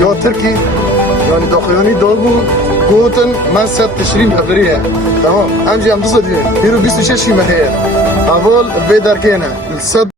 يا تركي يعني داخلاني دابو قوتن من ست تشرين هبريه تمام امجي ام تصدقين هيرو 26 مهير اول في دركينا الصد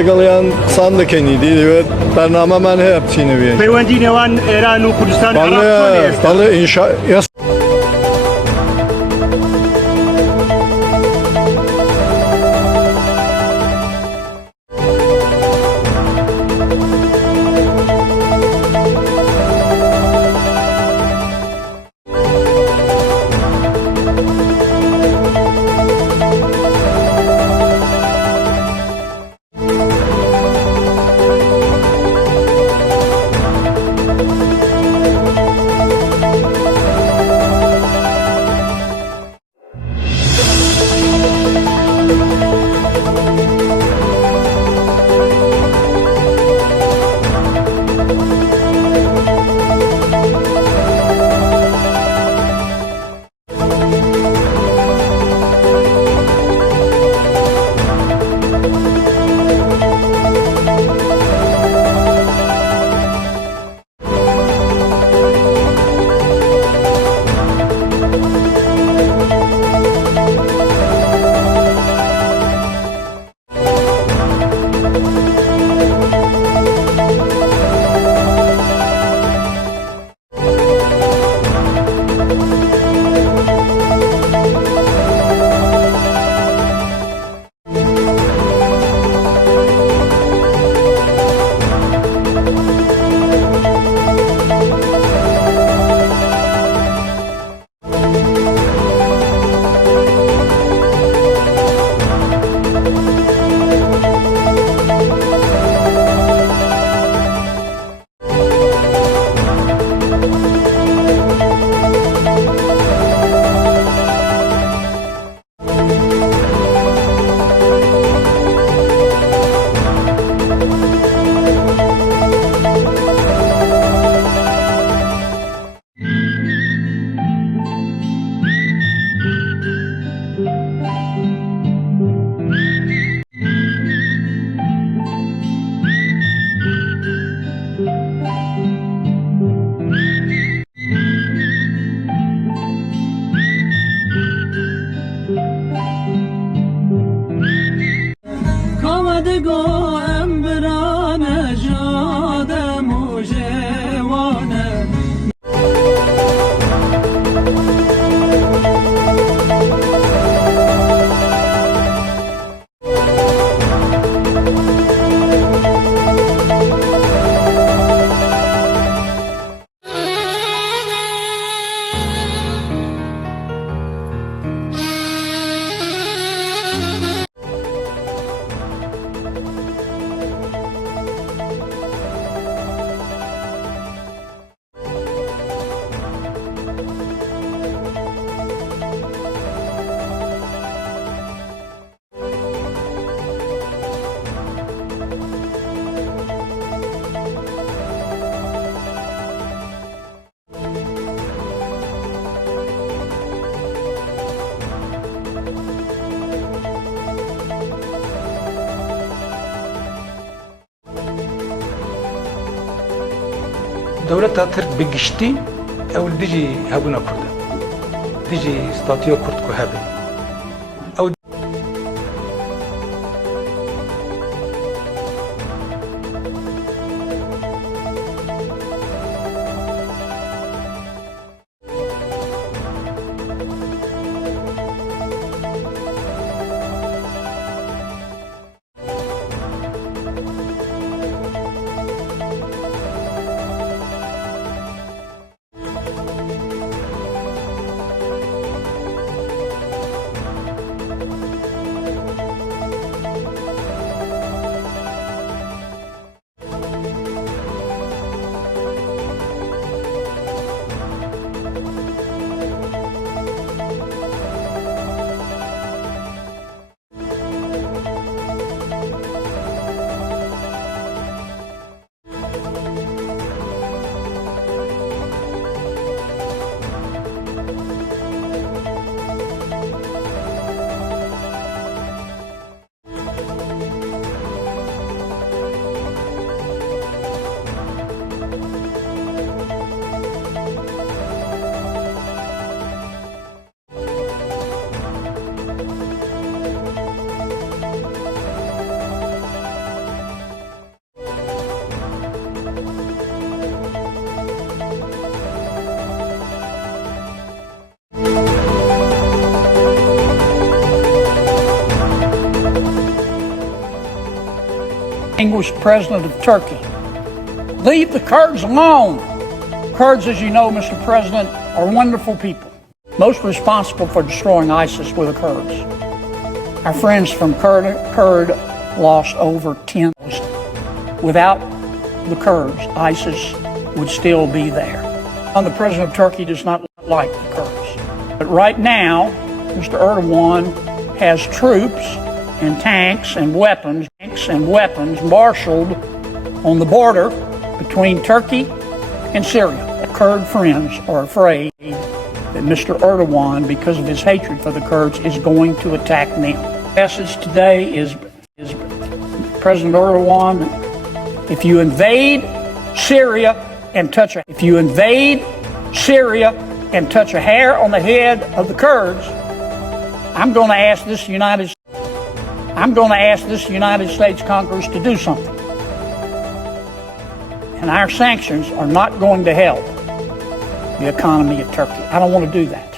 دەگەڵیان قسان دەکەنی دیوێت بەرنامەمان هەیە بچینەوێ پەیوەندی نێوان ئێران و کوردستان و عێراق چۆنە ئێستا؟ بەڵێ ئینشا دولتها ترك بقشتي أو ديجي هابونا كردا ديجي ستاتيو كرد كهابي أو Distinguished President of Turkey, leave the Kurds alone. Kurds, as you know, Mr. President, are wonderful people. Most responsible for destroying ISIS were the Kurds. Our friends from Kurd lost over 10. Without the Kurds, ISIS would still be there. And the President of Turkey does not like the Kurds. But right now, Mr. Erdogan has troops and tanks and weapons marshaled on the border between Turkey and Syria. The Kurd friends are afraid that Mr. Erdogan, because of his hatred for the Kurds, is going to attack them. The message today is President Erdogan, if you invade Syria and touch a hair on the head of the Kurds, I'm going to ask this United States Congress to do something. And our sanctions are not going to help the economy of Turkey. I don't want to do that.